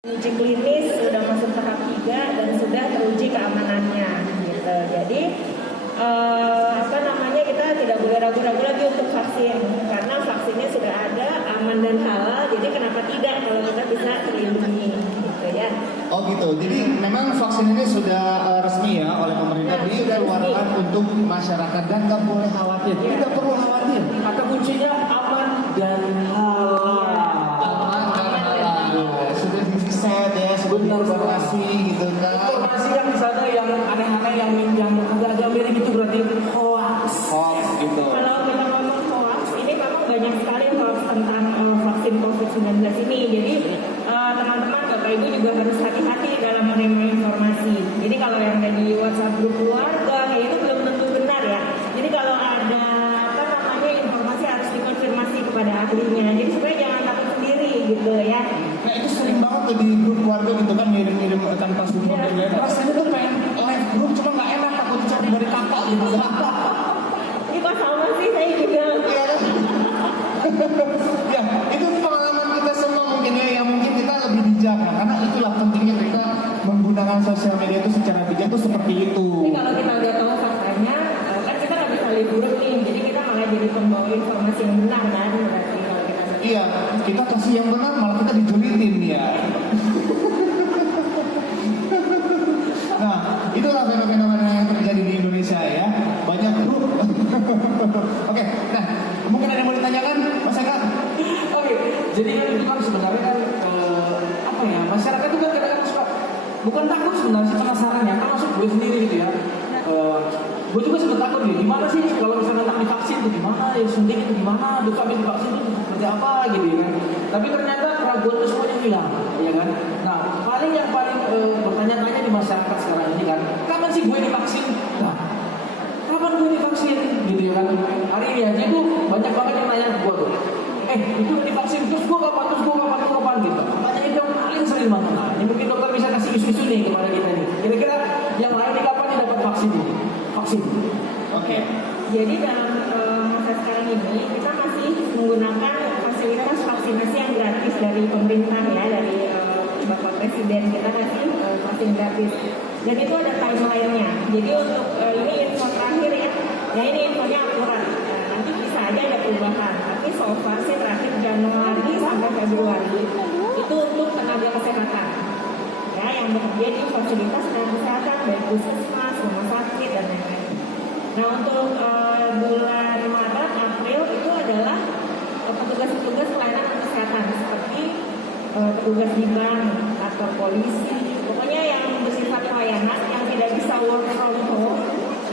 Uji klinis sudah masuk tahap 3 dan sudah teruji keamanannya gitu. Jadi kita tidak boleh ragu-ragu lagi untuk vaksin karena vaksinnya sudah ada, aman dan halal. Jadi kenapa tidak kalau kita bisa terlindungi gitu ya. Oh gitu. Jadi memang vaksin ini sudah resmi ya oleh pemerintah dikeluarkan untuk masyarakat dan nggak boleh khawatir. Tidak perlu khawatir. Kata kuncinya aman dan halal. Sudah diset ya, sebenarnya informasi gitu kan. Informasi yang di sana yang aneh-aneh yang agak-agak mirip itu berarti hoax gitu. Kalau kita ngomong hoax, ini memang banyak sekali hoax tentang vaksin COVID-19 ini. Jadi teman-teman Bapak Ibu juga harus hati-hati dalam menerima informasi. Jadi kalau yang ada di WhatsApp grup keluarga, itu belum tentu benar ya. Jadi kalau ada informasi harus dikonfirmasi kepada ahlinya. Jadi supaya jangan takut sendiri gitu ya. Nah itu sering banget tuh di grup keluarga gitu kan ngirim-ngirim tanpa support dan lain. Rasanya tuh pengen live grup cuma nggak enak takut dicari dari kakak gitu. Ini kok sama sih saya juga. Ya itu pengalaman kita semua mungkin ya yang mungkin kita lebih bijak karena itulah pentingnya kita menggunakan sosial media itu secara bijak itu seperti itu. Jadi kalau kita udah tahu faktanya, kan kita nggak bisa live grup nih. Jadi kita malah jadi pembawa informasi yang benar kan berarti kalau kita. Iya, kita kasih yang benar malah kita dijulitin ya. Nah, itulah fenomena yang terjadi di Indonesia ya. Banyak grup. Oke, nah mungkin ada yang mau ditanyakan, Mas Eka? Oke, jadi itu kan sebenarnya kan masyarakat itu kan kadang-kadang suka bukan takut sebenarnya penasaran ya, termasuk gue sendiri gitu ya. Gue juga sempat takut nih, gimana sih kalau misalnya tak divaksin itu gimana, ya suntik itu gimana, duka habis divaksin itu seperti apa gitu kan. Tapi ternyata keraguan itu semuanya hilang, ya kan. Nah, yang paling bertanya-tanya di masyarakat sekarang ini kan, kapan sih gue divaksin? Nah, kapan gue divaksin? Gitu ya kan. Hari ini aja tuh banyak banget yang nanya ke gue tuh. Itu divaksin, terus gue kapan gitu. Makanya itu yang paling sering banget. Nah, ini mungkin dokter bisa kasih isu-isu nih kepada kita nih. Kira-kira yang lain nih kapan nih dapat vaksin ini? Vaksin. Oke. Jadi dalam masa sekarang ini kita masih menggunakan fasilitas vaksinasi yang gratis dari pemerintah ya, dari Bapak Presiden kita kasih vaksin gratis. Dan itu ada timelinenya. Jadi untuk ini info terakhir ya. Ya ini infonya akurat. Nanti bisa aja ada perubahan. Tapi so far sih terakhir Januari sampai Februari itu untuk tenaga kesehatan. Ya, yang bekerja di fasilitas kesehatan baik puskesmas, rumah sakit dan lain-lain. Nah untuk bulan Maret, April itu adalah petugas-petugas pelayanan kesehatan seperti petugas di bank atau polisi, pokoknya yang bersifat pelayanan yang tidak bisa work from home,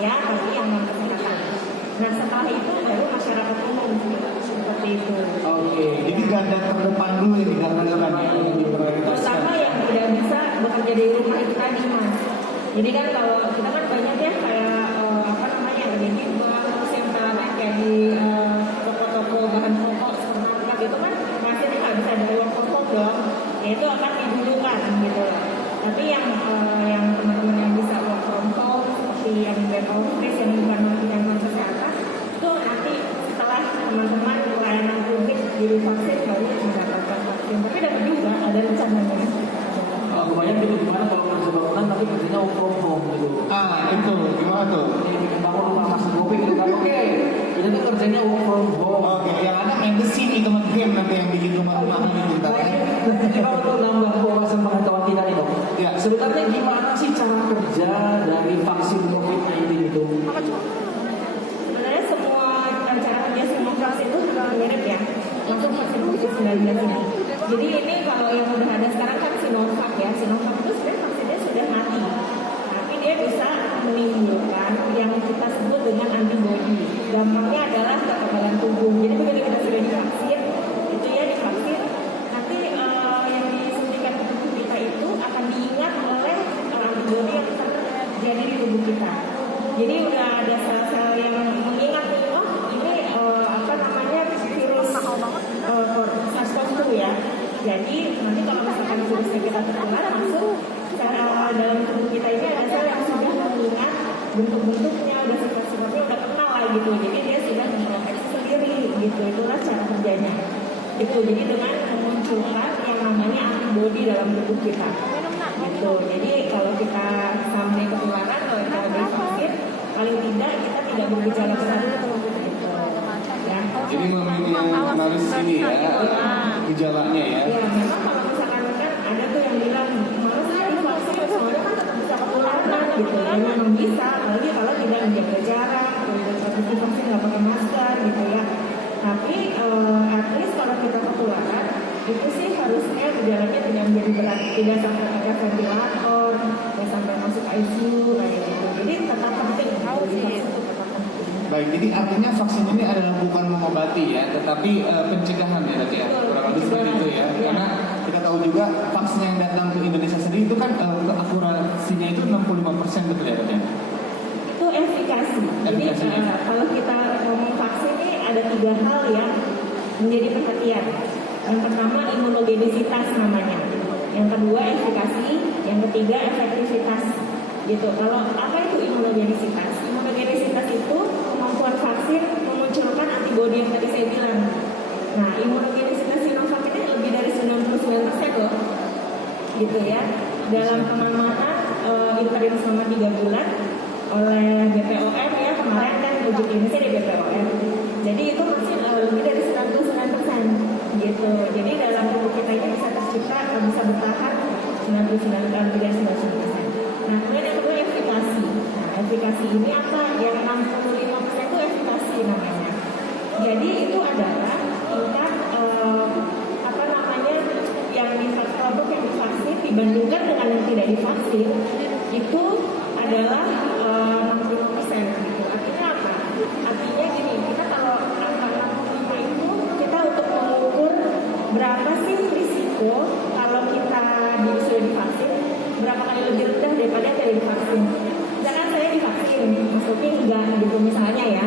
ya tapi yang non kesehatan. Nah setelah itu baru masyarakat umum seperti itu. Oke, jadi garda terdepan dulu ini garda terdepan. Terutama yang tidak bisa bekerja dari rumah itu tadi mas. Jadi kan kalau kita kan banyak ya kayak ada di bank, terus yang lain kayak di toko-toko bahan pokok, supermarket itu kan masih nggak bisa ada work from home dong. Ya itu akan didulukan gitu. Tapi yang teman-teman yang bisa work from home seperti yang back office yang bukan non kesehatan itu nanti setelah teman-teman pelayanan publik divaksin baru mendapatkan vaksin. Tapi dapat juga ada rencananya. Kebanyakan gitu gimana kalau kerja bangunan tapi kerjanya work from home gitu. Itu gimana tuh? Bikin bangun rumah masuk kopi gitu kan. Oke. Jadi itu kerjanya work from home. Oke, yang ada main The Sim itu mah game nanti yang bikin rumah-rumahan gitu kan. Kita untuk nambah wawasan pengetahuan kita nih dok. Ya. Sebenarnya gimana sih cara kerja dari vaksin COVID-19 itu? Sebenarnya semua cara kerja semua vaksin itu juga mirip ya. Langsung vaksin COVID-19 ini. Jadi ini kalau yang udah ada sekarang kan Sinovac ya. Sinovac itu sebenarnya vaksinnya sudah mati. Tapi dia bisa menimbulkan yang kita sebut dengan antibody. Gampangnya adalah kekebalan tubuh. Jadi begitu kita sudah divaksin, itu ya divaksin, nanti yang disuntikan ke tubuh kita itu akan diingat oleh antibody yang terjadi di tubuh kita. Jadi udah ada sel-sel yang mengingat nih, virus SARS-CoV-2 ya. Jadi nanti kalau misalkan virusnya kita tertular langsung dalam tubuh kita ini ada sel yang sudah mengingat bentuk-bentuknya, udah sifat-sifatnya udah kenal lah gitu. Jadi dia sudah memproteksi sendiri gitu. Itulah cara kerjanya. Itu jadi dengan memunculkan yang namanya antibody antibodi dalam tubuh kita. Gitu. Jadi kalau kita sampai ketularan, kalau kita dari vaksin, paling tidak kita tidak bergejala berat. Gitu. Ya. Jadi memilih yang menarik ini ya, gejalanya ya. Ya, memang kalau misalkan kan ada tuh yang bilang malah saya divaksin soalnya kan tetap bisa ketularan gitu. Ya memang bisa, apalagi kalau tidak menjaga jarak, habis divaksin nggak pakai masker gitu ya. Tapi at least kalau kita ketularan itu sih harusnya gejalanya tidak menjadi berat, tidak sampai pakai ventilator, tidak sampai masuk ICU kayak gitu. Jadi tetap penting divaksin itu tetap penting. Baik, jadi artinya vaksin ini adalah bukan mengobati ya, tetapi pencegahan ya tadi ya, kurang lebih seperti itu ya. Karena kita tahu juga vaksin yang datang ke Indonesia sendiri itu kan akurasinya itu 65% betul ya tadi ya? Itu efikasi. Jadi kalau kita ngomong vaksin ini ada 3 hal yang menjadi perhatian. Yang pertama imunogenisitas namanya. Yang kedua efikasi, yang ketiga efektivitas. Gitu. Kalau apa itu imunogenisitas? Imunogenisitas itu kemampuan vaksin memunculkan antibodi yang tadi saya bilang. Nah, imunogenisitas Sinovac ini lebih dari 99% loh. Gitu ya. Dalam pengamatan interim selama 3 bulan oleh BPOM ya, kemarin kan uji klinisnya di BPOM. Jadi itu masih lebih dari 99% gitu. Jadi dalam tubuh kita ini bisa tercipta, bisa bertahan 99 lebih dari 99%. Nah, kemudian yang kedua efikasi. Nah, efikasi ini apa? Yang 65% itu efikasi namanya. Jadi itu adalah tingkat apa namanya yang kelompok yang divaksin dibandingkan dengan yang tidak divaksin itu adalah 65% gitu. Artinya apa? Artinya gini, kita kalau angka 65 itu kita untuk mengukur berapa sih risiko kalau kita sudah divaksin, berapa kali lebih rendah daripada yang tidak divaksin. Misalkan saya divaksin, Mas Luki enggak gitu misalnya ya.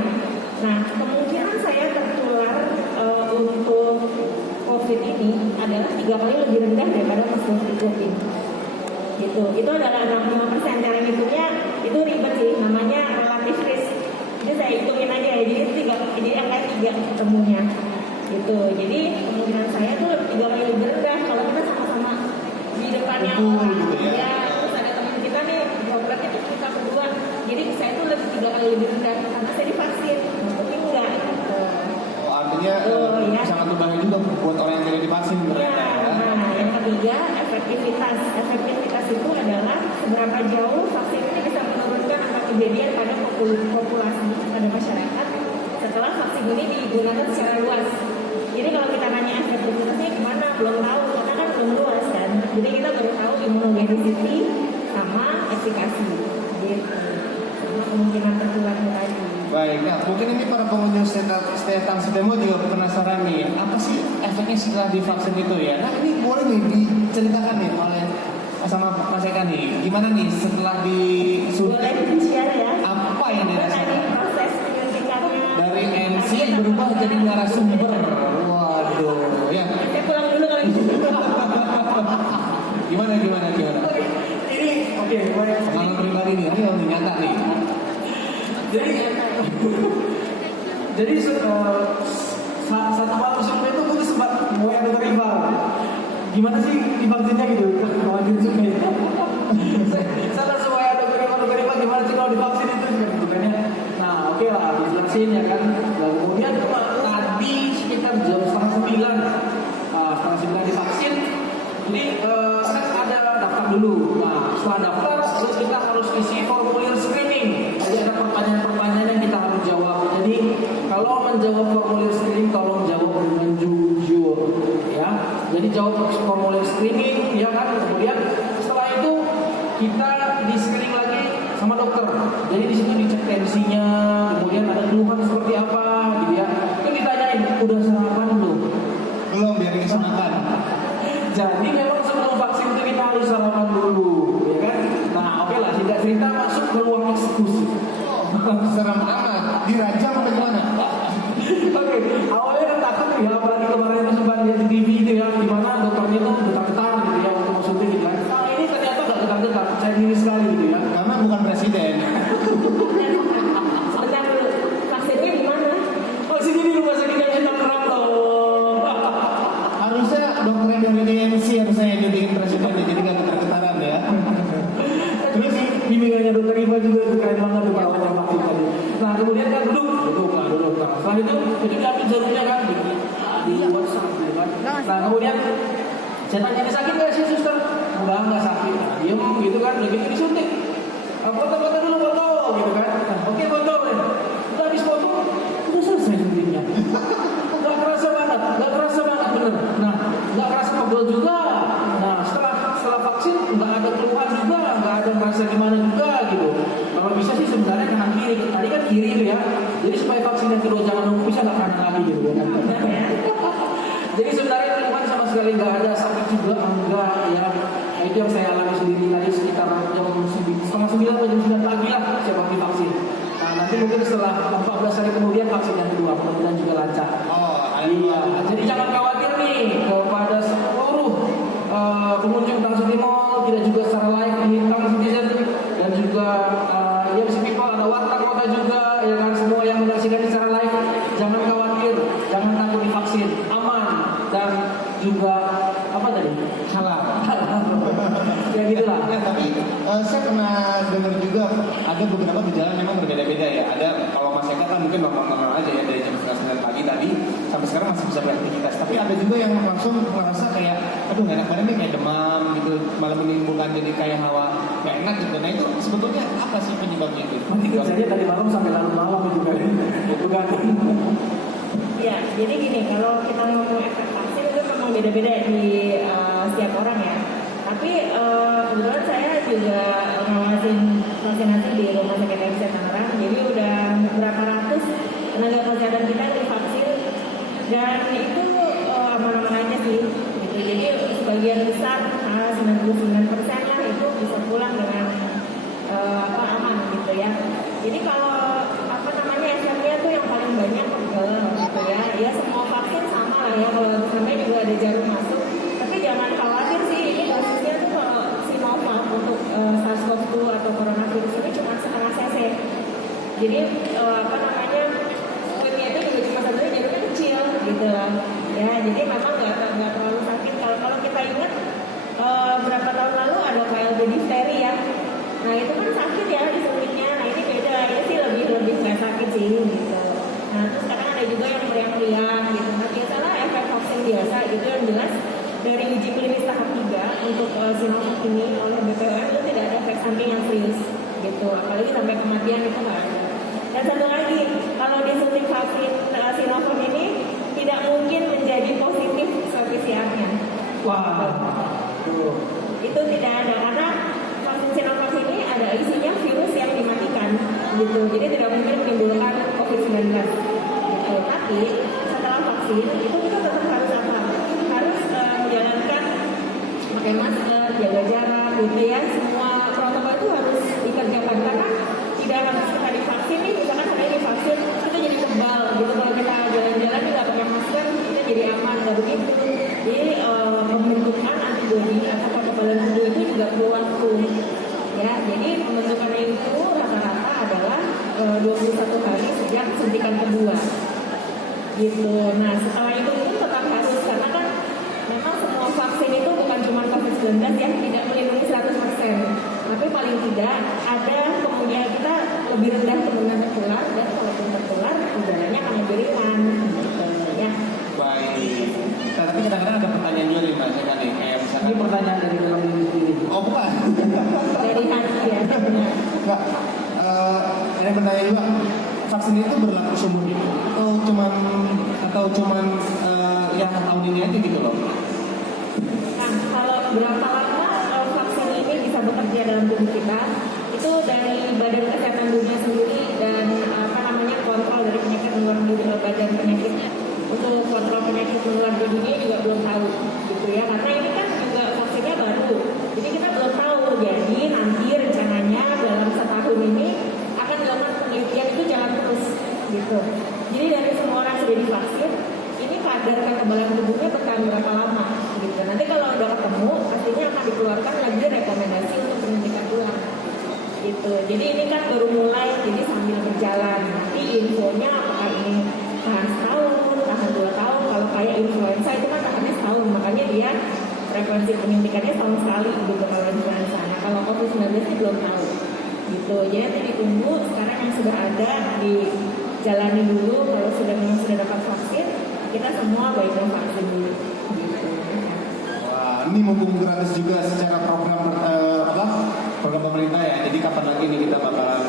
Nah, kemungkinan saya tertular untuk COVID ini adalah 3 kali lebih rendah daripada Mas Luki. Gitu. Itu adalah 65%. Cara hitungnya itu ribet sih, namanya relatif risk. Jadi saya hitungin aja ya, jadi angka 3 ketemunya. Gitu. Jadi kemungkinan saya tuh 3 kali lebih rendah kalau kita sama-sama di depannya orang. Ya, terus ada teman kita nih, dropletnya tuh kita berdua. Jadi saya tuh lebih 3 kali lebih rendah karena saya divaksin. Tapi enggak gitu. Oh, artinya ya. sangat berbahaya juga buat orang yang tidak divaksin ternyata ya. Nah, yang ketiga efektivitas. Efektivitas itu adalah seberapa jauh vaksin ini bisa menurunkan angka kejadian pada populasi, pada masyarakat setelah vaksin ini digunakan secara luas. Jadi kalau kita nanya efektivitasnya gimana, belum tahu karena kan belum luas kan. Jadi kita baru tahu immunogenicity sama efikasi. Gitu. Sama kemungkinan tertular tadi. Baik, nah mungkin ini para pengunjung Stand Sitemo juga penasaran nih, apa sih efeknya setelah divaksin itu ya? Nah ini boleh nih diceritakan nih oleh sama Mas Eka nih, gimana nih setelah disuntik? Boleh di-share ya? Apa yang dirasakan? Proses penyuntikannya. Dari MC berubah jadi narasumber. Waduh, ya. Saya pulang dulu kalau gitu. Gimana? Ini oke, Pengalaman pribadi nih, ini yang nyata nih. Jadi satu malam sebelum itu gue sempat mau yang dokter Iqbal. Gimana sih divaksinnya gitu? Mau divaksin saya langsung mau yang dokter Iqbal gimana sih kalau divaksin itu? Bukannya, nah oke lah dijelasin ya kan. Lalu kemudian tadi sekitar jam 8:30 divaksin. Jadi kan ada daftar dulu. Nah setelah daftar terus kita harus isi formulir screening. Jadi ada pertanyaan-pertanyaan yang kita harus jawab. Jadi kalau menjawab formulir screening tolong jawab dengan jujur ya. Jadi jawab formulir screening ya kan. Kemudian setelah itu kita di screening lagi sama dokter. Jadi di situ dicek tensinya, kemudian ada keluhan seperti apa gitu ya. Itu ditanyain udah sarapan belum? Belum, biar kesempatan. Jadi memang sebelum vaksin itu kita harus sarapan dulu, ya kan? Nah, oke lah, singkat cerita masuk ke ruang eksekusi. Seram amat, dirajam atau gimana? Oke, awalnya kan takut ya, apalagi kemarin itu sempat lihat di TV itu ya, gimana dokternya tuh getar-getar gitu ya untuk suntik gitu kan. Nah, ini ternyata nggak getar-getar, saya diri sekali gitu ya. Karena bukan presiden. Sebentar dulu, vaksinnya di mana? Vaksin ini rumah sakit yang Tangerang loh. Harusnya dokter yang dari DMC harusnya yang jadi itu diambil jarumnya kan di WhatsApp gitu kan. Nah kemudian saya tanya, ini sakit nggak sih suster? Nggak sakit. Nah, diem gitu kan, begitu disuntik. Foto-foto dulu, foto gitu kan. Nah, oke foto. Udah habis foto, udah selesai suntiknya. Nggak kerasa banget bener. Nah, nggak kerasa pegel juga. Nah, setelah vaksin nggak ada keluhan juga, nggak ada merasa gimana juga gitu. Kalau bisa sih sebenarnya kanan kiri. Tadi kan kiri itu ya. Jadi supaya vaksin yang kedua jangan nunggu bisa nggak kanan lagi gitu kan. Jadi sebenarnya keluhan sama sekali nggak ada, sakit juga enggak ya. Nah, itu yang saya alami sendiri tadi sekitar jam 8:30 atau jam 9 pagi lah saya pakai vaksin. Nah, nanti mungkin setelah 14 hari kemudian vaksin yang kedua, mudah-mudahan juga lancar. Iya. Jadi jangan khawatir nih kepada seluruh pengunjung Tang City Mall, tidak juga secara live di Tang Citizen dan juga YMC People, ada Warta Kota juga, ya kan, semua yang menyaksikan secara live, jangan khawatir, jangan takut divaksin, aman dan juga apa tadi? Halal. Ya gitulah. Ya, tapi saya pernah dengar juga ada beberapa gejala memang berbeda-beda ya. Ada kalau Mas Eka kan mungkin normal-normal aja ya dari jam 9 pagi tadi sampai sekarang masih bisa beraktivitas. Tapi ada juga yang langsung merasa kayak, aduh nggak enak badan nih, kayak demam gitu, malah menimbulkan jadi kayak hawa nggak enak gitu. Nah itu sebetulnya apa sih penyebabnya itu? Nanti kerjanya dari malam sampai larut malam juga. Itu kan. Ya, jadi gini, kalau kita ngomong efek vaksin itu memang beda-beda di setiap orang ya. Tapi kebetulan saya juga ngawasin vaksinasi di Rumah Sakit MC Tangerang. Jadi udah berapa ratus tenaga kesehatan kita divaksin dan itu aman-aman aja sih. Gitu. Jadi sebagian besar 99% lah itu bisa pulang dengan aman gitu ya. Jadi kalau efeknya tuh yang paling banyak pegel gitu ya. Ya semua vaksin sama lah ya, kalau sampai juga ada jarum masuk. Tapi jangan khawatir sih, ini dosisnya tuh kalau Sinovac untuk SARS-CoV-2 atau coronavirus ini cuma setengah cc. Jadi poinnya itu juga cuma satu, jarumnya kecil gitu lah. Ya, jadi memang nggak terlalu sakit. Kalau kita ingat berapa tahun lalu ada KLB difteri ya. Nah itu kan sakit ya disuntiknya. Nah ini beda, ini sih lebih nggak sakit sih gitu. Nah terus sekarang ada juga yang meriang-meriang gitu. Nah biasalah efek vaksin biasa gitu, yang jelas dari uji klinis tahap 3 untuk Sinovac ini oleh BPOM itu tidak ada efek samping yang serius gitu. Apalagi sampai kematian itu nggak ada. Dan satu lagi, kalau disuntik vaksin Sinovac ini tidak mungkin menjadi positif swab PCR-nya. Itu tidak ada karena vaksin Sinovac ini ada isinya virus yang dimatikan gitu, jadi tidak mungkin menimbulkan COVID-19 gitu. Tapi setelah vaksin itu kita tetap harus menjalankan pakai masker, jaga jarak gitu ya, semua protokol itu harus dikerjakan karena tidak harus kita divaksin nih, misalkan hari ini vaksin kita jadi kebal gitu, kalau kita jalan-jalan tidak pakai masker kita jadi aman, nggak begitu. Jadi pembentukan antibodi atau kekebalan tubuh itu juga perlu waktu ya. Jadi pembentukannya itu rata-rata adalah 21 hari sejak suntikan kedua gitu. Nah setelah itu tetap harus, karena kan memang semua vaksin itu bukan cuma COVID-19 yang tidak melindungi 100%, tapi paling tidak ada kemungkinan kita lebih rendah kemungkinan tertular, dan kalaupun tertular udaranya akan lebih ringan gitu ya. Baik. Tapi kadang-kadang ada pertanyaan juga nih Mas Eka nih, kayak misalkan Ini pertanyaan dari dalam diri sendiri. oh bukan. Dari hati ya benar. Enggak. Ada pertanyaan juga, vaksin itu berlaku seumur hidup atau cuman yang tahun ini aja gitu loh? Nah, kalau berapa lama vaksin ini bisa bekerja dalam tubuh kita, itu dari Badan Kesehatan Dunia sendiri dan kontrol dari penyakit menular di badan penyakit untuk kontrol penyakit menular di dunia juga belum tahu gitu ya, karena ini kan juga vaksinnya baru, jadi kita belum tahu. Jadi nanti rencananya dalam setahun ini akan dilakukan penelitian itu jalan terus gitu. Jadi dari semua orang sudah divaksin, ini kadar kekebalan tubuhnya bertahan berapa lama gitu. Nanti kalau udah ketemu, pastinya akan dikeluarkan lagi rekomendasi untuk penyuntikan ulang gitu. Jadi ini kan baru mulai, jadi sambil berjalan. Nanti infonya apakah ini tahan setahun, tahan 2 tahun. Kalau kayak influenza itu kan tahannya setahun, makanya dia frekuensi penyuntikannya setahun sekali gitu kalau influenza. Nah kalau COVID-19 ini belum tahu gitu. Jadi nanti ditunggu sekarang yang sudah ada di jalani dulu. Kalau sudah dapat vaksin, kita semua baiknya vaksin dulu. Wah, ini mumpung gratis juga secara program program pemerintah ya. Jadi kapan lagi nih kita bakalan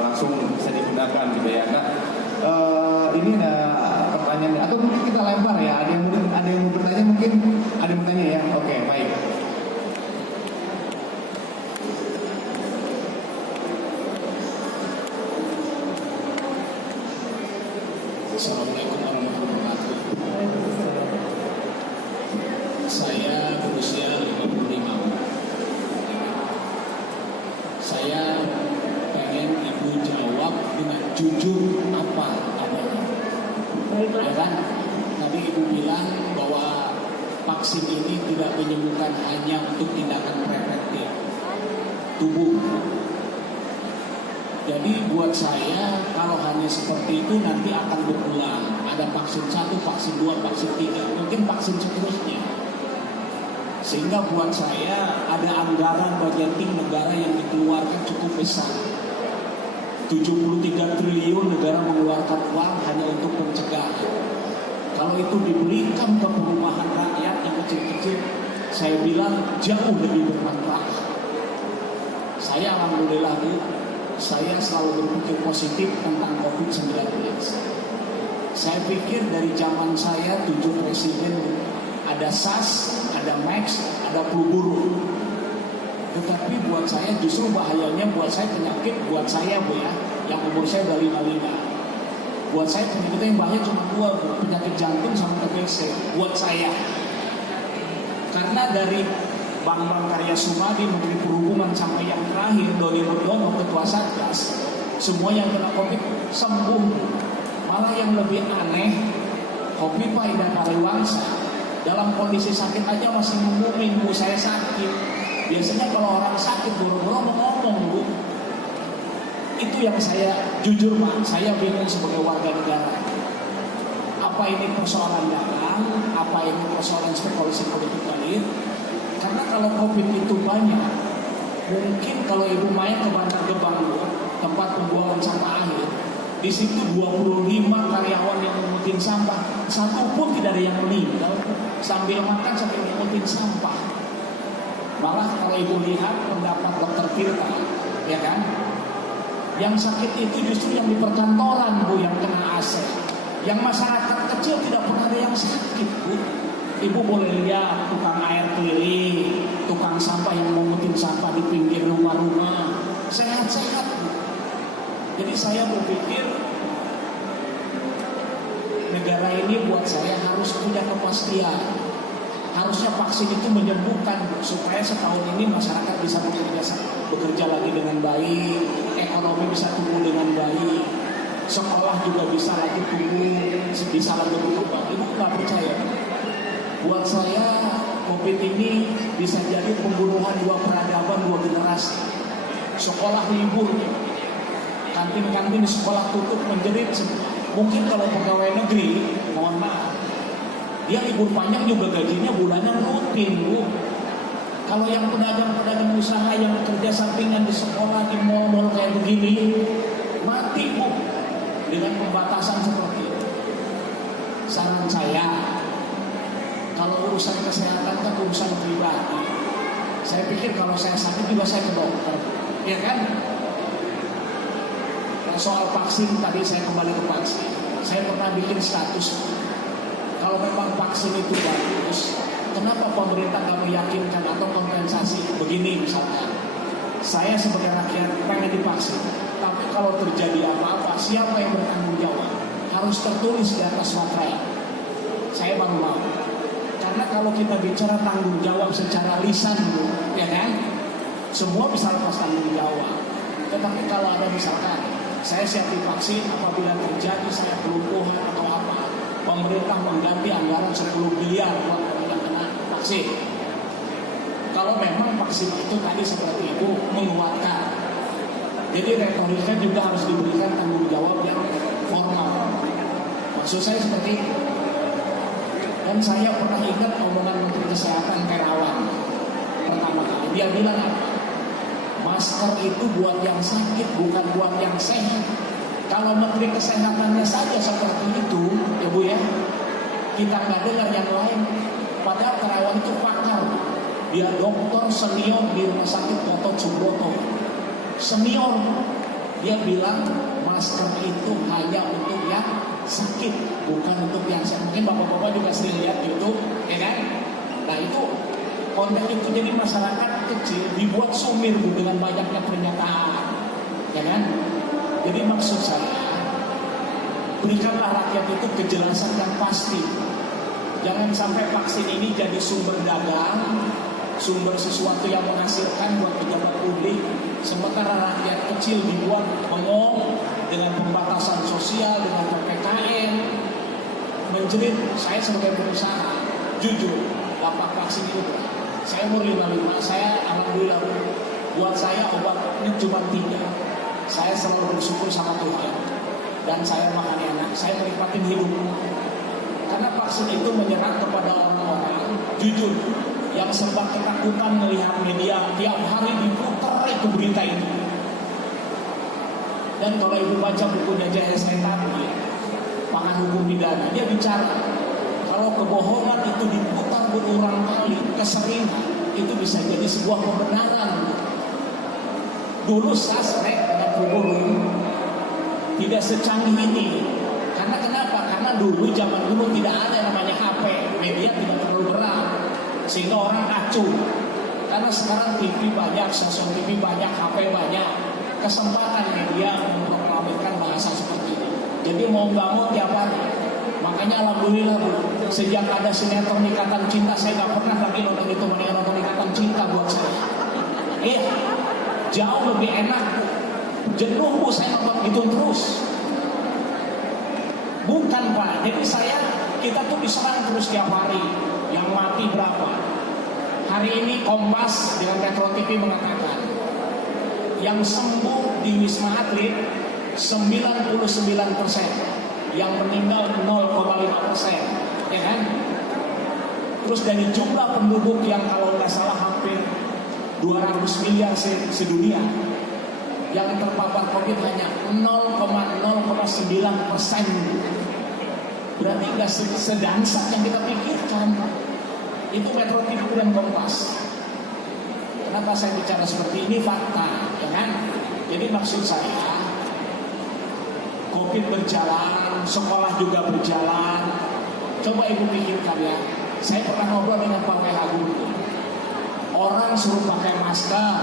langsung bisa digunakan gitu ya. Nah, ini ada pertanyaan atau mungkin kita lempar ya. Ada yang mau bertanya mungkin ada yang bertanya ya. Oke, baik. Assalamualaikum warahmatullahi wabarakatuh. Saya berusia 55. Saya pengen ibu jawab dengan jujur apa adanya. Baiklah. Ya kan? Tadi ibu bilang bahwa vaksin ini tidak menyembuhkan, hanya untuk tindakan preventif tubuh. Jadi buat saya kalau hanya seperti itu nanti akan berulang. Ada vaksin 1, vaksin 2, vaksin 3, mungkin vaksin seterusnya. Sehingga buat saya ada anggaran budgeting negara yang dikeluarkan cukup besar. 73 triliun negara mengeluarkan uang hanya untuk pencegahan. Kalau itu diberikan ke perumahan rakyat yang kecil-kecil, saya bilang jauh lebih bermanfaat. Saya alhamdulillah Bu, saya selalu berpikir positif tentang COVID-19. Saya pikir dari zaman saya 7 presiden, ada SARS, ada MERS, ada flu burung. Tetapi buat saya justru bahayanya, buat saya penyakit, buat saya Bu ya, yang umur saya udah 55. Buat saya penyakit yang bahaya cuma 2 Bu, penyakit jantung sama TBC. Buat saya, karena dari Bambang Karya Sumadi, Menteri Perhubungan, sampai yang terakhir Doni Nuryono, Ketua Satgas, semua yang kena COVID sembuh. Malah yang lebih aneh, Khofifah Indar Parawansa dalam kondisi sakit aja masih ngumumin, Bu saya sakit. Biasanya kalau orang sakit buru-buru mau ngomong Bu. Itu yang saya jujur Pak, saya bingung sebagai warga negara. Apa ini persoalan dagang? Apa ini persoalan spekulasi politik elit? Karena kalau COVID itu banyak, mungkin kalau Ibu main ke Bantar Gebang, tempat pembuangan sampah akhir, di situ 25 karyawan yang memungutin sampah, satu pun tidak ada yang meninggal, sambil makan sambil memungutin sampah. Malah kalau Ibu lihat pendapat Dokter Tirta, ya kan, yang sakit itu justru yang di perkantoran Bu, yang kena AC. Yang masyarakat kecil tidak pernah ada yang sakit Bu. Ibu boleh lihat tukang air keliling, tukang sampah yang memungutin sampah di pinggir rumah-rumah, sehat-sehat Bu. Jadi saya berpikir negara ini buat saya harus punya kepastian. Harusnya vaksin itu menyembuhkan Bu, supaya setahun ini masyarakat bisa bekerja lagi dengan baik, ekonomi bisa tumbuh dengan baik, sekolah juga bisa lagi tumbuh, bisa lagi berkembang. Ibu nggak percaya? Buat saya COVID ini bisa jadi pembunuhan 2 peradaban, 2 generasi. Sekolah libur, kantin-kantin di sekolah tutup menjerit semua. Mungkin kalau pegawai negeri, mohon maaf, dia libur panjang juga gajinya bulanan rutin Bu. Kalau yang pedagang-pedagang usaha yang kerja sampingan di sekolah, di mall-mall kayak begini, mati Bu dengan pembatasan seperti itu. Saran saya, kalau urusan kesehatan kan urusan pribadi. Saya pikir kalau saya sakit juga saya ke dokter, ya kan? Dan soal vaksin tadi saya kembali ke vaksin. Saya pernah bikin status. Kalau memang vaksin itu bagus, kenapa pemerintah nggak meyakinkan atau kompensasi? Begini misalkan, saya sebagai rakyat pengen divaksin, tapi kalau terjadi apa-apa, siapa yang bertanggung jawab? Harus tertulis di atas materai. Saya baru mau. Karena kalau kita bicara tanggung jawab secara lisan, ya kan, semua bisa lepas tanggung jawab. Tetapi kalau ada misalkan, saya siap divaksin, apabila terjadi saya kelumpuhan atau apa, pemerintah mengganti anggaran 10 miliar buat yang kena vaksin. Kalau memang vaksin itu tadi seperti itu menguatkan, jadi retorika juga harus diberikan tanggung jawab yang formal. Maksud saya seperti itu. Dan saya pernah ingat omongan Menteri Kesehatan Terawan pertama kali. Dia bilang apa? Masker itu buat yang sakit, bukan buat yang sehat. Kalau Menteri Kesehatannya saja seperti itu, ya Bu ya, kita nggak dengar yang lain. Padahal Terawan itu pakar. Dia dokter senior di Rumah Sakit Gatot Subroto. Senior. Dia bilang masker itu hanya untuk yang sakit, bukan untuk yang sehat. Mungkin bapak-bapak juga sering lihat YouTube, ya kan? Nah itu konten itu jadi masyarakat kecil dibuat sumir dengan banyaknya pernyataan, ya kan? Jadi maksud saya, berikanlah rakyat itu kejelasan yang pasti. Jangan sampai vaksin ini jadi sumber dagang, sumber sesuatu yang menghasilkan buat pejabat publik, sementara rakyat kecil dibuat bengong dengan pembatasan sosial, dengan PPKM, menjerit. Saya sebagai pengusaha, jujur, dampak vaksin itu, saya umur 55, saya alhamdulillah, buat saya obatnya cuma 3. Saya selalu bersyukur sama Tuhan, dan saya makan enak, saya menikmati hidup. Karena vaksin itu menyerang kepada orang-orang, jujur, yang serba ketakutan melihat media tiap hari diputar itu berita itu. Dan kalau ibu baca bukunya Jaya Saitati, Pakar Hukum Pidana, dia bicara kalau kebohongan itu diputar berulang kali, keseringan, itu bisa jadi sebuah kebenaran. Dulu suspek dengan forum tidak secanggih ini. Karena kenapa? Karena dulu zaman dulu tidak ada yang namanya HP, media tidak terlalu berat, sehingga orang acuh. Karena sekarang TV banyak, stasiun TV banyak, HP banyak, kesempatan media untuk melampirkan bahasa seperti ini. Jadi mau nggak mau tiap hari. Makanya alhamdulillah Bu, sejak ada sinetron Ikatan Cinta, saya nggak pernah lagi nonton itu, mendingan nonton Ikatan Cinta buat saya. Jauh lebih enak. Jenuh Bu saya nonton itu terus. Bukan Pak, jadi kita tuh diserang terus tiap hari. Yang mati berapa? Hari ini Kompas dengan Metro TV mengatakan yang sembuh di Wisma Atlet 99%, yang meninggal 0,5%, ya kan? Terus dari jumlah penduduk yang kalau nggak salah hampir 200 miliar sedunia, yang terpapar COVID hanya 0,09%. Berarti nggak sedahsyat yang kita pikirkan. Itu Metro TV dan Kompas. Kenapa saya bicara seperti ini? Fakta, ya kan? Jadi maksud saya, COVID berjalan, sekolah juga berjalan. Coba ibu pikirkan ya. Saya pernah ngobrol dengan Pak Welagu. Orang suruh pakai masker,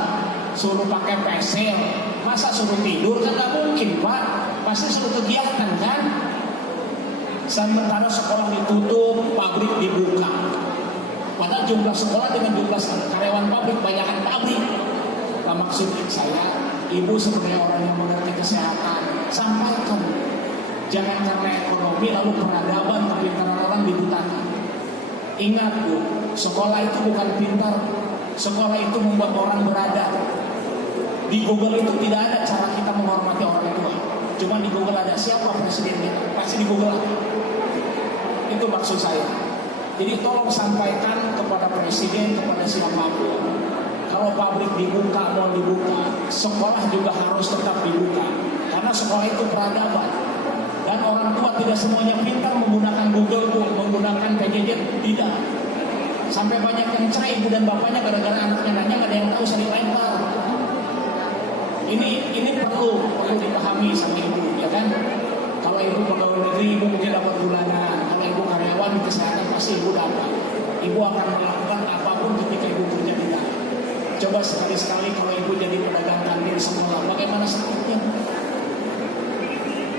suruh pakai pesel, masa suruh tidur? Kan nggak mungkin Pak. Pasti suruh kegiatan kan? Sementara sekolah ditutup, pabrik dibuka. Padahal jumlah sekolah dengan jumlah karyawan pabrik banyakan pabrik. Nah, maksud saya, ibu sebagai orang yang mengerti kesehatan, sampaikan. Jangan karena ekonomi lalu peradaban, kepintaran orang dibutakan. Ingat Bu, sekolah itu bukan pintar. Sekolah itu membuat orang beradab. Di Google itu tidak ada cara kita menghormati orang tua. Cuma di Google ada siapa presiden kita, pasti di Google. Itu maksud saya. Jadi tolong sampaikan kepada presiden, kepada siapapun. Kalau pabrik dibuka, mau dibuka, sekolah juga harus tetap dibuka. Karena sekolah itu peradaban. Dan orang tua tidak semuanya pintar menggunakan Google, menggunakan PJJ, tidak. Sampai banyak yang cerai ibu dan bapaknya gara-gara anaknya nanya nggak ada yang tahu, saya dilempar. Ini perlu dipahami sama ibu, ya kan? Kalau ibu pegawai negeri, ibu mungkin dapat bulanan. Kalau ibu karyawan di kesehatan pasti ibu dapat. Ibu akan melakukan apapun ketika ibu kerja di dalam. Coba sekali-sekali kalau ibu jadi pedagang kambing di sekolah, bagaimana sakitnya?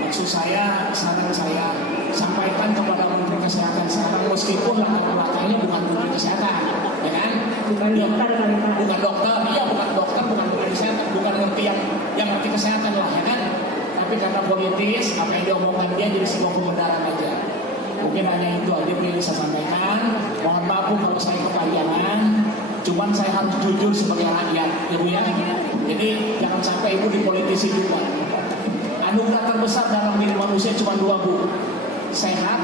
Maksud saya, saran saya, sampaikan kepada Menteri Kesehatan sekarang, meskipun latar belakangnya bukan Menteri Kesehatan, ya kan? Bukan dokter kali Pak. Bukan dokter, iya bukan dokter, bukan Menteri Kesehatan, bukan ngerti yang ngerti kesehatan lah, ya kan? Tapi karena politis, apa yang diomongkan dia jadi sebuah kebenaran aja. Mungkin hanya itu aja yang bisa sampaikan. Mohon maaf Bu kalau saya kepanjangan. Cuman saya harus jujur sebagai rakyat, ya Bu ya. Jadi jangan sampai ibu dipolitisi juga. Anugerah terbesar dalam diri manusia cuma 2 Bu. Sehat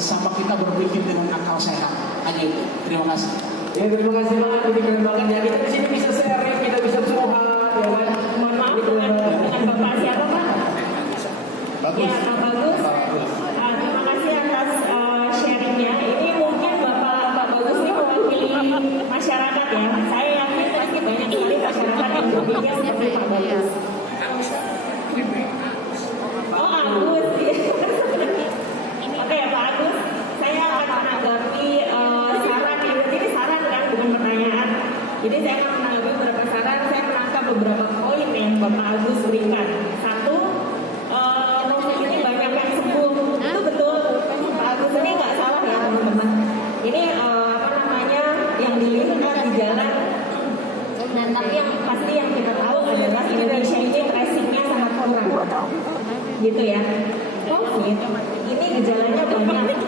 sama kita berpikir dengan akal sehat. Hanya itu. Terima kasih. Ya terima kasih banget, ini keren banget ya. Kita di sini bisa sharing, kita bisa curhat, ya kan? Mohon maaf dengan Bapak siapa Pak? menanggapi beberapa saran, saya menangkap beberapa poin yang Bapak Agus berikan. Satu, COVID ini banyak yang sembuh. Itu betul. Pak Agus ini nggak salah ya teman-teman. Ini apa namanya yang dilihat di jalan. Dan tapi yang pasti yang kita tahu adalah Indonesia ini tracingnya sangat kurang, gitu ya. COVID ini gejalanya banyak,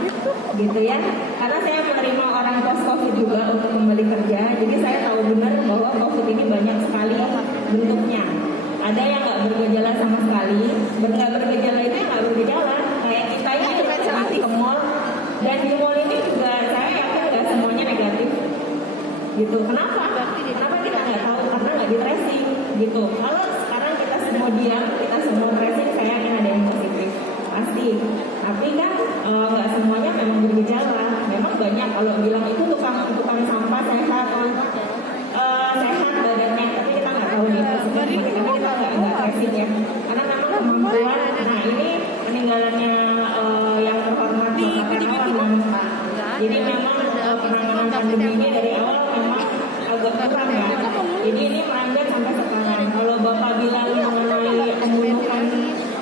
gitu ya. Karena saya menerima orang post COVID juga untuk kembali kerja, jadi saya tahu benar bahwa COVID ini banyak sekali bentuknya. Ada yang nggak bergejala sama sekali, nggak bergejala itu yang nggak bergejala. Kayak kita ini pergi ke mall, dan di mall ini juga saya yakin nggak semuanya negatif, gitu. Kenapa? Kenapa kita nggak tahu? Karena nggak di tracing, gitu. Kalau sekarang kita semua diam, kita semua tracing, saya yakin ada yang positif, pasti. Tapi kan nggak semuanya memang bergejala. Memang banyak kalau bilang itu tukang sampah sehat, sehat badannya, tapi kita nggak tahu nih. Karena kita nggak tracing ya. Karena memang kemampuan. Nah ini peninggalannya yang terhormat Bapak Terawan. Jadi memang penanganan pandemi ini dari awal memang agak kurang ya. Jadi ini melambat sampai sekarang. Kalau Bapak bilang mengenai pembunuhan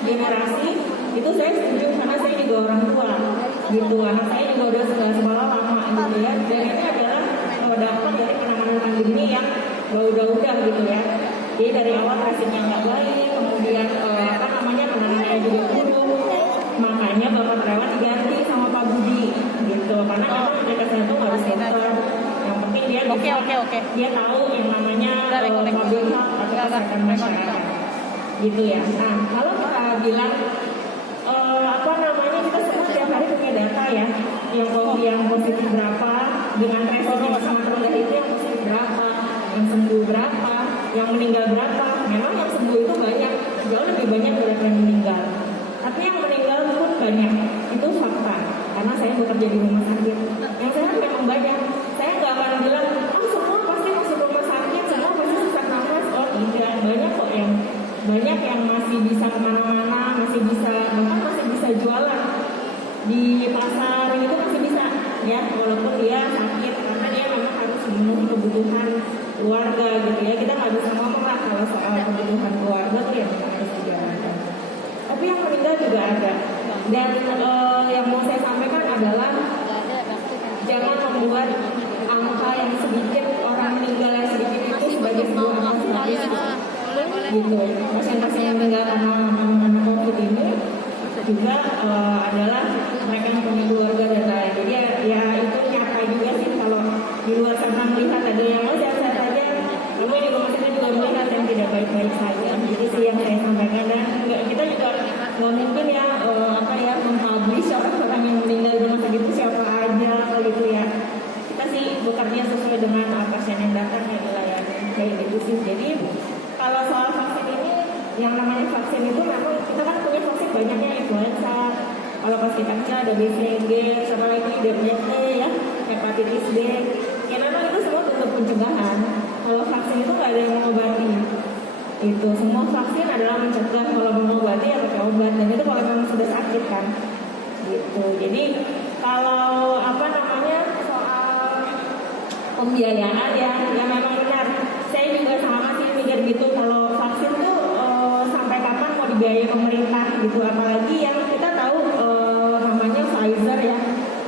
generasi, itu saya setuju karena saya juga orang tua, gitu. Anak saya juga udah sekolah lama, gitu ya. Dan ini adalah dampak dari penanganan pandemi yang udah gitu ya. Jadi dari awal tracingnya nggak baik, kemudian apa namanya penanganannya juga buruk. Makanya Bapak Terawan diganti sama Pak Budi, gitu. Karena memang mereka itu harus dokter. Yang penting dia bisa, dia tahu yang namanya public health atau kesehatan masyarakat, gitu ya. Nah kalau kita bilang apa namanya kita semua setiap hari punya data ya, yang positif berapa, dengan tracing yang sangat rendah itu yang positif berapa, yang sembuh berapa, yang meninggal berapa. Memang yang sembuh itu banyak, jauh lebih banyak daripada yang meninggal. Tapi yang meninggal pun banyak, itu fakta. Karena saya bekerja di rumah sakit, yang sehat memang banyak. Saya nggak akan bilang, semua pasti masuk rumah sakit, semua pasti sesak nafas. Oh tidak, banyak yang masih bisa kemana-mana, masih bisa jualan di pasar itu masih bisa ya, walaupun dia sakit karena dia memang harus memenuhi kebutuhan keluarga, gitu ya. Kita nggak bisa ngomong lah kalau soal kebutuhan keluarga tuh yang harus dijalankan. Tapi yang meninggal juga ada. Dan yang mau saya sampaikan adalah jangan membuat angka yang sedikit, orang meninggal yang sedikit itu sebagai sebuah angka statistik, gitu. Pasien-pasien yang meninggal karena COVID ini juga adalah mereka yang punya keluarga dan lain. Jadi ya itu nyata juga sih kalau di luar sana melihat ada yang sehat-sehat aja, namun di rumah sakit juga melihat yang tidak baik-baik saja. Jadi sih yang saya sampaikan, dan kita juga nggak mungkin ya mempublish orang-orang yang meninggal di rumah sakit itu siapa aja gitu ya. Kita sih bekerja sesuai dengan pasien yang datang ya dilayani kayak gitu sih. Jadi kalau soal vaksin ini, yang namanya vaksin itu memang kita kan punya vaksin banyaknya, influenza, kalau pas kita ada BCG, sama lagi DBT ya, hepatitis B. Ya memang itu semua bentuk pencegahan. Kalau vaksin itu nggak ada yang mengobati. Itu semua vaksin adalah mencegah, kalau mengobati ya pakai obat, dan itu kalau memang sudah sakit kan. Gitu. Jadi kalau apa namanya soal pembiayaan ya memang benar. Saya juga sama sih mikir gitu, kalau vaksin tuh sampai kapan mau dibiayai pemerintah gitu, apalagi yang kita tahu namanya Pfizer ya,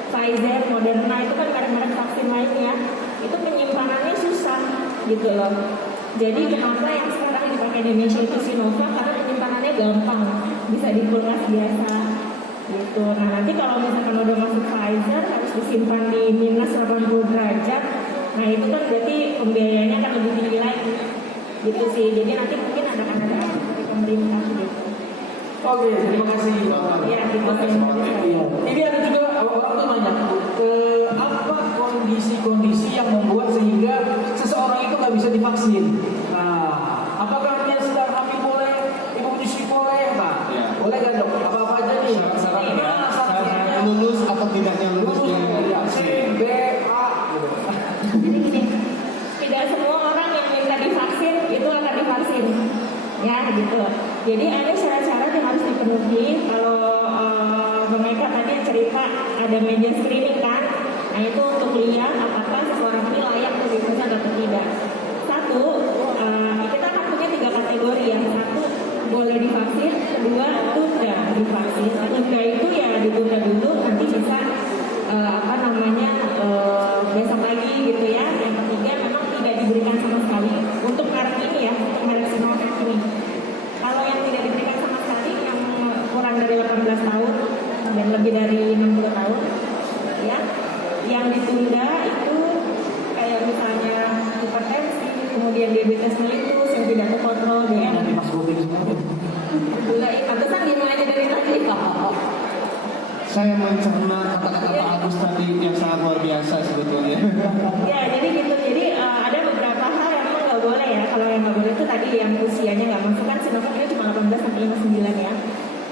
Pfizer, Moderna itu kan merek-merek vaksin lainnya, itu penyimpanannya susah gitu loh. Jadi kenapa yang sekarang dipakai di Indonesia itu Sinovac, karena penyimpanannya gampang, bisa di kulkas biasa gitu. Nah nanti kalau misalkan udah masuk Pfizer harus disimpan di minus 80 derajat, nah itu kan berarti pembiayaannya akan lebih tinggi lagi gitu sih. Jadi nanti mungkin ada dari pemerintah gitu. Oke, terima kasih Bapak. Ya, terima kasih. Ini ada juga orang tuh nanya, apa kondisi-kondisi yang membuat sehingga seseorang itu nggak bisa divaksin? Nah, apakah dia sedang hamil boleh, ibu menyusui boleh? Nah, boleh nggak dok? Apa-apa aja nih? Syarat lulus atau tidaknya lulus ya, C, B, A gitu. Jadi gini, tidak semua orang yang minta divaksin itu akan divaksin, ya gitu. Jadi ada syarat-syarat yang harus dipenuhi. Kalau mereka tadi cerita ada media screening kan, nah itu untuk lihat apakah seseorang ini layak untuk divaksin atau tidak. Satu, kedua tunda divaksin. Tunda itu ya ditunda dulu, nanti bisa besok lagi gitu ya. Yang ketiga memang tidak diberikan sama sekali untuk merek ini ya, untuk merek Sinovac ini. Kalau yang tidak diberikan sama sekali yang kurang dari 18 tahun dan lebih dari 60 tahun ya, yang ditunda itu kayak misalnya hipertensi, kemudian diabetes mellitus yang tidak terkontrol, Nanti Mas Bobi semua. gula, pantesan dia mulainya dari tadi. Saya mencerna kata-kata Pak Agus tadi yang sangat luar biasa sebetulnya. Ya, jadi gitu. Jadi ada beberapa hal yang memang nggak boleh ya. Kalau yang nggak boleh itu tadi yang usianya nggak masuk kan Sinovac ini cuma 18 sampai 59 ya.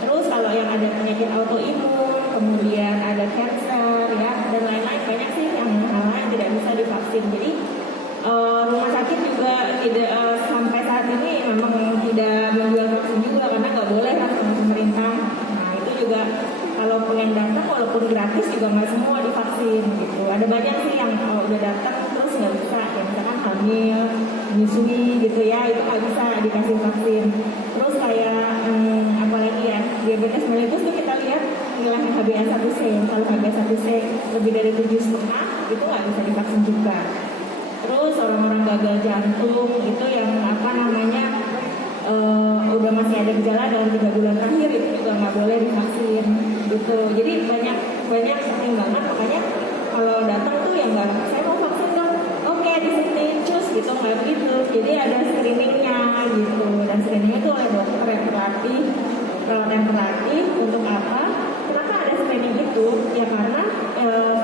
Terus kalau yang ada penyakit autoimun, kemudian ada cancer ya dan lain-lain, banyak sih yang hal yang tidak bisa divaksin. Jadi rumah sakit juga tidak sampai saat ini memang tidak menjual vaksin juga karena nggak boleh kan sama pemerintah. Nah itu juga kalau pengen datang walaupun gratis juga nggak semua divaksin gitu. Ada banyak sih yang udah datang terus nggak bisa, ya misalkan hamil, menyusui gitu ya, itu nggak bisa dikasih vaksin. Terus kayak apalagi ya, diabetes mellitus tuh kita lihat nilai HbA1c. Kalau HbA1c lebih dari 7,5 itu nggak bisa divaksin juga. Terus orang-orang gagal jantung itu yang udah masih ada gejala dalam 3 bulan terakhir itu juga nggak boleh divaksin gitu. Jadi banyak pertimbangan, makanya kalau datang tuh yang nggak, saya mau vaksin dong, oke di sini cus gitu, nggak begitu. Jadi ada screeningnya gitu, dan screeningnya itu oleh dokter yang terlatih, perawat yang terlatih. Untuk apa? Kenapa ada screening itu? Ya karena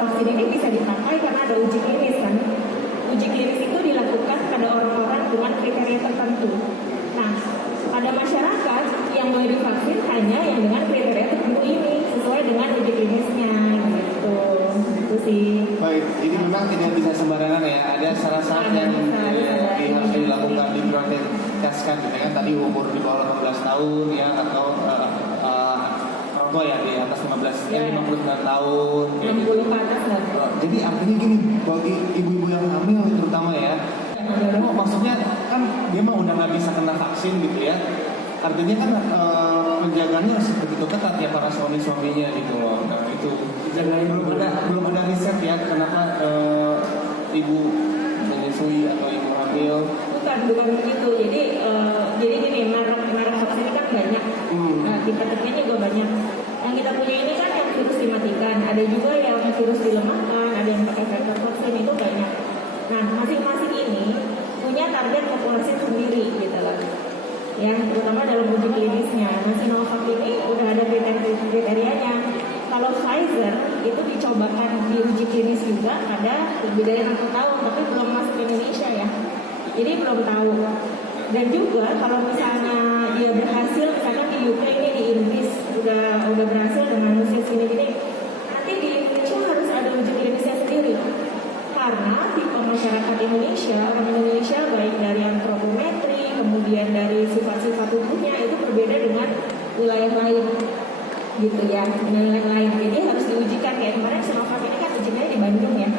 vaksin ini bisa dipakai karena ada uji klinis kan. Uji klinis itu dilakukan pada orang-orang dengan kriteria tertentu. Nah, pada masyarakat yang boleh divaksin hanya yang dengan kriteria tertentu ini sesuai dengan uji klinisnya gitu. Itu sih. Baik, jadi memang tidak bisa sembarangan ya. Ada syarat-syarat yang harus dilakukan, diprioritaskan gitu kan. Tadi umur di bawah 18 tahun ya, atau orang tua ya di atas 15 ya, 59 tahun. 60 ke atas lah. Jadi artinya gini, bagi ibu-ibu yang hamil terutama ya, maksudnya kan dia mah udah nggak bisa kena vaksin gitu ya. Artinya kan penjagaannya harus begitu ketat ya para suami-suaminya gitu loh. Nah itu belum ada riset ya kenapa ibu menyusui atau ibu hamil. Bukan begitu. Jadi gini, merek vaksin ini kan banyak. Nah, tipe-tipenya juga banyak. Yang kita punya ini kan yang virus dimatikan, ada juga yang virus dilemahkan, ada yang pakai vektor vaksin, itu banyak. Nah, masing-masing ini punya target populasi sendiri gitu loh. Yang terutama dalam uji klinisnya. Nah, Sinovac ini udah ada kriterianya. Kalau Pfizer itu dicobakan di uji klinis juga ada lebih dari 60 tahun, tapi belum masuk ke Indonesia ya. Jadi belum tahu. Dan juga kalau misalnya dia berhasil, misalkan di UK ini di Inggris udah berhasil dengan manusia segini-gini, nanti di Indonesia harus ada uji klinisnya sendiri. Karena tipe masyarakat Indonesia, orang Indonesia baik dari antropometri, kemudian dari sifat-sifat tubuhnya itu berbeda dengan wilayah lain, gitu ya, wilayah lain. Jadi harus diujikan kayak kemarin Sinovac ini kan ujinya di Bandung ya,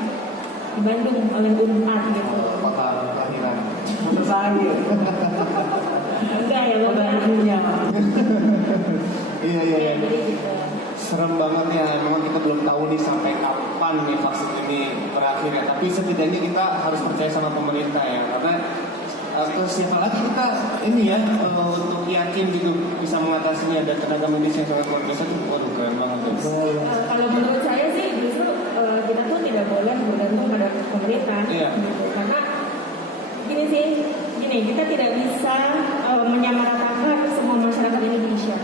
di Bandung oleh Unpad gitu. Kota kelahiran. Saya. Enggak ya, lo Bandungnya. Iya. Jadi gitu. Serem banget ya, memang kita belum tahu nih sampai kapan nih vaksin ini berakhir ya. Tapi setidaknya kita harus percaya sama pemerintah ya, karena terus siapa lagi kita ini ya untuk yakin gitu bisa mengatasinya. Ada tenaga medis yang sangat luar biasa tuh, waduh keren banget tuh. Kalau menurut saya sih justru kita tuh tidak boleh bergantung pada pemerintah, Iya. gitu. Karena gini kita tidak bisa menyamaratakan semua masyarakat Indonesia.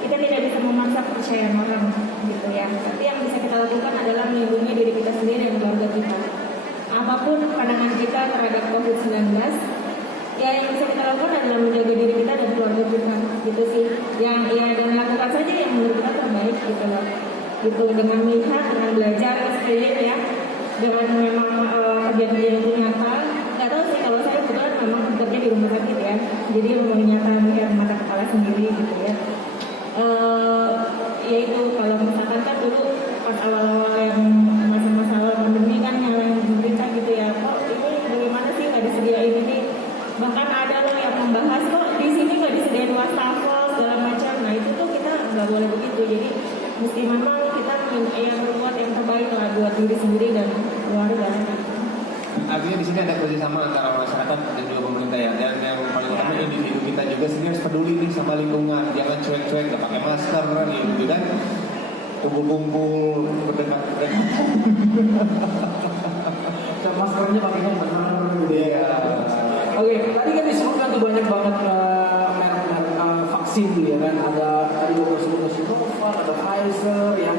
Kita tidak bisa memaksa kepercayaan orang, gitu ya. Tapi yang bisa kita lakukan adalah melindungi diri kita sendiri dan keluarga kita. Apapun pandangan kita terhadap COVID-19, ya yang bisa kita lakukan adalah menjaga diri kita dan keluarga kita, gitu sih. Dan lakukan saja yang menurut kita terbaik, gitu loh. Gitu, dengan melihat, dengan belajar sekalian ya, dengan memang kerja-kerja yang nyata. Nggak tahu sih, kalau saya kebetulan memang kerja di rumah sakit ya, jadi nyata melihat mata kepala sendiri gitu ya. Yaitu kalau misalkan kan dulu pas awal-awal yang masa-masa awal pandemi kan yang pemerintah gitu ya, kok ini bagaimana sih nggak disediain ini, bahkan ada loh yang membahas kok di sini nggak disediain wastafel segala macam. Nah sama antara masyarakat dan juga pemerintah ya. Dan yang paling utama individu kita juga sendiri harus peduli nih sama lingkungan, jangan cuek-cuek, nggak pakai masker gitu kan, kumpul-kumpul berdekat-dekat. Maskernya pakai yang benar. Iya. Oke, tadi kan disebutkan tuh banyak banget merek-merek vaksin ya kan. Ada tadi gue sebut Sinovac, ada Pfizer yang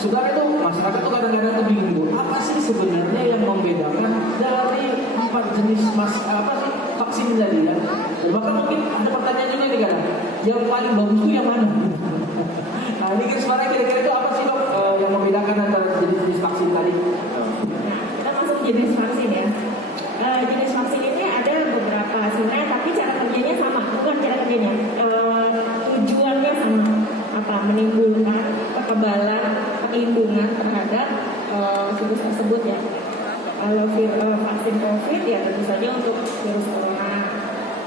saudara itu masyarakat tuh kadang-kadang tuh bingung Bu, apa sih sebenarnya yang membedakan dari 4 jenis vaksin tadi ya? Dan bahkan mungkin ada pertanyaan juga nih kan, yang paling bagus itu yang mana? Nah ini sebenarnya kira-kira itu apa sih dok yang membedakan antara jenis-jenis vaksin tadi? Kita masuk jenis vaksin ya. Jenis vaksin ini ada beberapa sebenarnya, tapi cara kerjanya sama, bukan cara kerjanya. Tujuannya sama, apa? Menimbulkan kekebalan, perlindungan terhadap virus tersebut ya. Kalau vaksin COVID ya tentu saja untuk virus corona.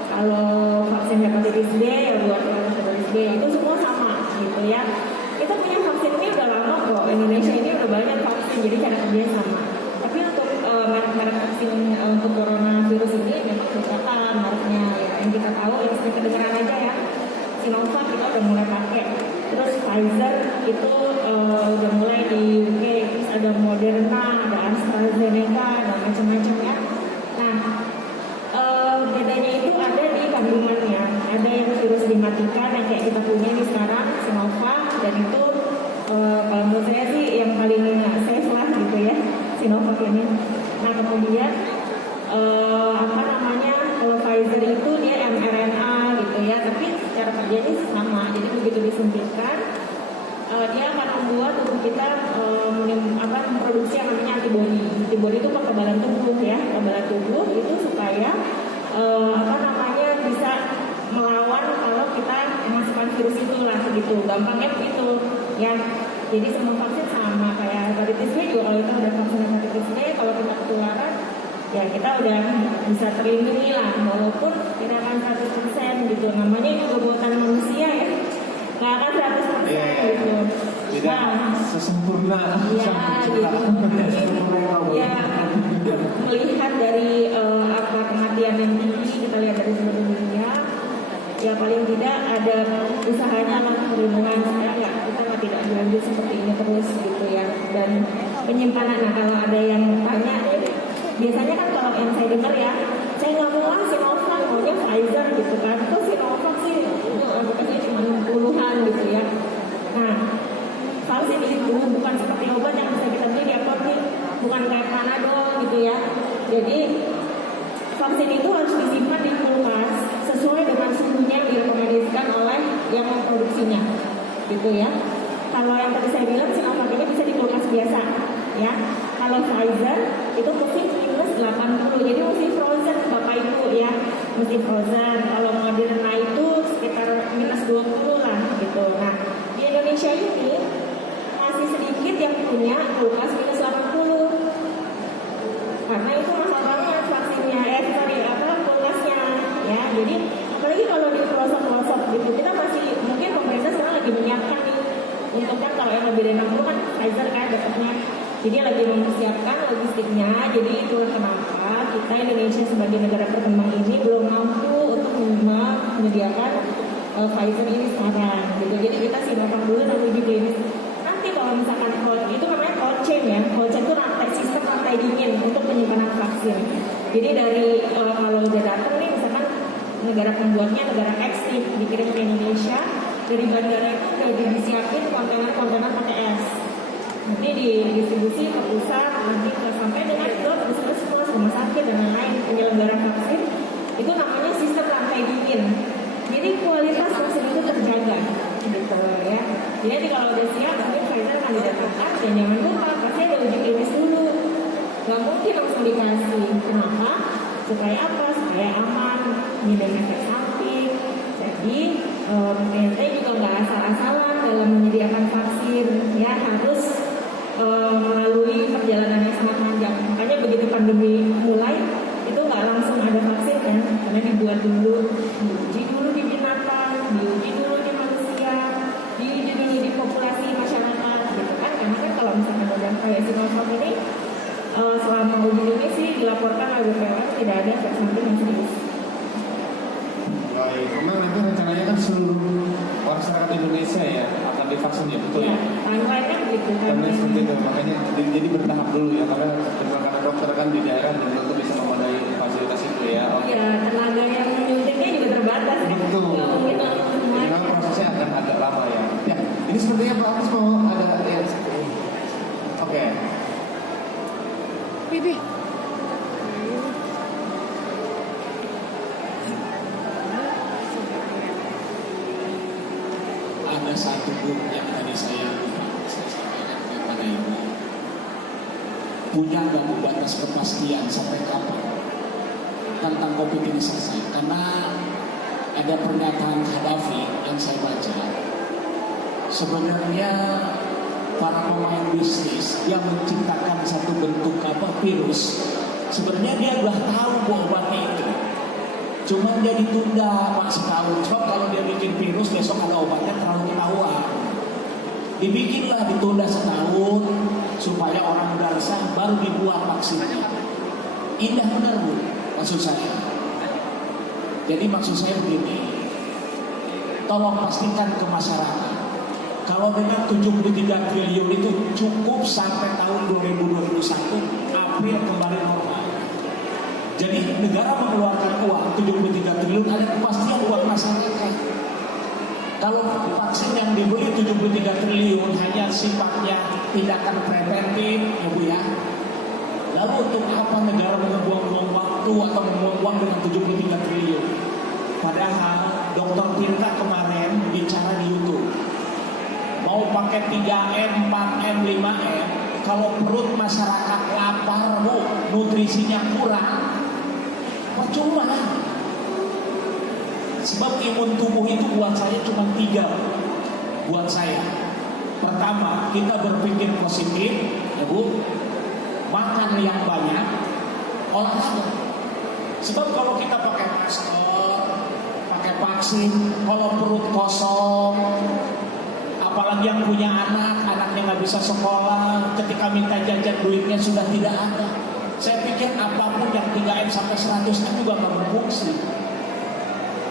Kalau vaksin hepatitis B ya buat hepatitis B, itu semua sama gitu ya. Kita punya vaksin ini udah lama kok. Indonesia ini udah banyak vaksin, jadi cara kerjanya sama. Tapi untuk merek-merek vaksin untuk coronavirus ini memang beberapa mereknya ya. Yang kita tahu yang sering kedengeran aja ya, Sinovac kita udah mulai pakai. Terus Pfizer itu udah mulai di UK. Terus ada Moderna, ada AstraZeneca, dan macam-macam ya. Nah, bedanya itu ada di kandungannya. Ada yang virus dimatikan yang kayak kita punya ini sekarang Sinovac, dan itu kalau menurut saya sih yang paling safe lah gitu ya, Sinovac ini. Nah kemudian kalau Pfizer itu dia mRNA gitu ya, tapi cara kerjanya sama. Jadi begitu disuntikkan dia akan membuat tubuh kita memproduksi yang namanya antibodi. Antibodi itu kekebalan tubuh ya, kekebalan tubuh itu supaya bisa melawan kalau kita memasukkan virus itu lah gitu. Gampangnya begitu ya. Jadi semua vaksin sama kayak hepatitis B juga, kalau kita udah vaksin hepatitis B, kalau kita ketularan ya kita udah bisa terlindungi lah, walaupun tidak akan 100% gitu. Namanya juga buatan manusia ya, nggak akan 100% gitu. Tidak sesempurna. Ya gitu. Ya melihat dari angka kematian yang tinggi, kita lihat dari seluruh dunia, ya paling tidak ada usahanya untuk perlindungan supaya ya kita tidak dilanjut seperti ini terus gitu ya. Dan penyimpanan, nah kalau ada yang tanya, biasanya kan kalau yang saya dengar ya, saya nggak mau Sinovac, maunya Pfizer gitu kan. Kok Sinovac sih bukannya cuma 60-an gitu ya. Nah vaksin itu bukan seperti obat yang bisa kita beli di apotek, bukan kayak Panadol gitu ya. Jadi vaksin itu harus disimpan di kulkas sesuai dengan suhunya yang direkomendasikan oleh yang memproduksinya, gitu ya. Kalau yang tadi saya bilang Sinovac ini bisa di kulkas biasa, ya. Kalau Pfizer itu mesti minus 80, jadi mesti frozen Bapak Ibu ya, mesti frozen. Kalau Moderna itu sekitar minus 20 lah, gitu. Nah di Indonesia ini masih sedikit yang punya kulkas minus 80. Karena itu mahal banget vaksinnya, kulkasnya ya. Jadi apalagi kalau di pelosok-pelosok gitu, kita masih mungkin pemerintah sekarang lagi menyiapkan nih untuk kan kalau yang lebih dari 60 kan Pfizer kan dapatnya. Jadi lagi mempersiapkan logistiknya. Jadi itu kenapa kita Indonesia sebagai negara berkembang ini belum mampu untuk menyediakan Pfizer ini sekarang gitu. Jadi kita siapkan dulu nanti di klinis. Nanti kalau misalkan itu namanya cold chain ya. Cold chain itu sistem rantai dingin untuk penyimpanan vaksin. Jadi dari kalau udah datang nih misalkan negara pembuatnya negara X nih, dikirim ke Indonesia, dari bandara itu udah disiapin kontainer pakai es. Nanti didistribusi ke pusat, nanti sampai dengan ke puskesmas, rumah sakit dan lain-lain penyelenggara vaksin. Itu namanya sistem rantai dingin. Jadi kualitas vaksin itu terjaga, gitu ya. Jadi kalau udah siap, mungkin Pfizer akan didatangkan, dan jangan lupa pasti ada uji klinis dulu. Gak mungkin langsung dikasih. Kenapa? Supaya apa? Supaya aman, tidak efek samping. Jadi PNT juga nggak asal-asalan dalam menyediakan vaksin, ya harus melalui perjalanan yang sangat panjang. Makanya begitu pandemi mulai, itu nggak langsung ada vaksin kan, karena dibuat dulu, diuji dulu di binatang, diuji dulu di manusia, diuji dulu di populasi masyarakat, gitu kan? Karena kan kalau misalkan udah kayak Sinovac ini, selama uji ini sih dilaporkan oleh BPOM tidak ada ada efek samping yang serius. Baik, memang nanti rencananya kan seluruh masyarakat Indonesia ya akan divaksin ya, betul ya? Timeline-nya begitu kan. Karena seperti itu, makanya jadi bertahap dulu ya, karena dokter kan di daerah belum tentu bisa memadai fasilitas itu ya. Oke. Ya, tenaga yang menyuntiknya juga terbatas ya. Betul. Nggak mungkin langsung semua. Memang prosesnya akan agak lama ya. Ya, ini sepertinya Pak Agus mau ada ya. Oke. Bibi. Ada satu grup yang tadi saya sampaikan kepada Ibu, punya nggak batas kepastian sampai kapan tentang COVID ini selesai? Karena ada pernyataan Gaddafi yang saya baca, sebenarnya para pemain bisnis yang menciptakan satu bentuk virus, sebenarnya dia udah tahu bahwa obatnya itu, cuma dia ditunda Pak setahun. Sebab kalau dia bikin virus besok ada obatnya terlalu ketahuan. Dibikinlah ditunda setahun supaya orang udah resah baru dibuat vaksinnya. Indah benar Bu, maksud saya. Jadi maksud saya begini, tolong pastikan ke masyarakat, kalau dengan 73 triliun itu cukup sampai tahun 2021 April kembali normal. Jadi negara mengeluarkan uang 73 triliun, ada kepastian buat masyarakat. Kalau vaksin yang dibeli 73 triliun hanya sifatnya tindakan preventif, ya Bu ya. Lalu untuk apa negara membuang-buang waktu atau membuang uang dengan 73 triliun? Padahal Dr. Tirta kemarin bicara di YouTube, mau pakai 3M, 4M, 5M, kalau perut masyarakat lapar Bu, nutrisinya kurang, percuma. Sebab imun tubuh itu buat saya cuma 3. Buat saya, pertama kita berpikir positif, ya Bu, makan yang banyak, olahraga. Sebab kalau kita pakai masker, pakai vaksin, kalau perut kosong, apalagi yang punya anak, anaknya nggak bisa sekolah, ketika minta jajan duitnya sudah tidak ada. Saya pikir apapun yang 3M sampai 100M juga nggak berfungsi.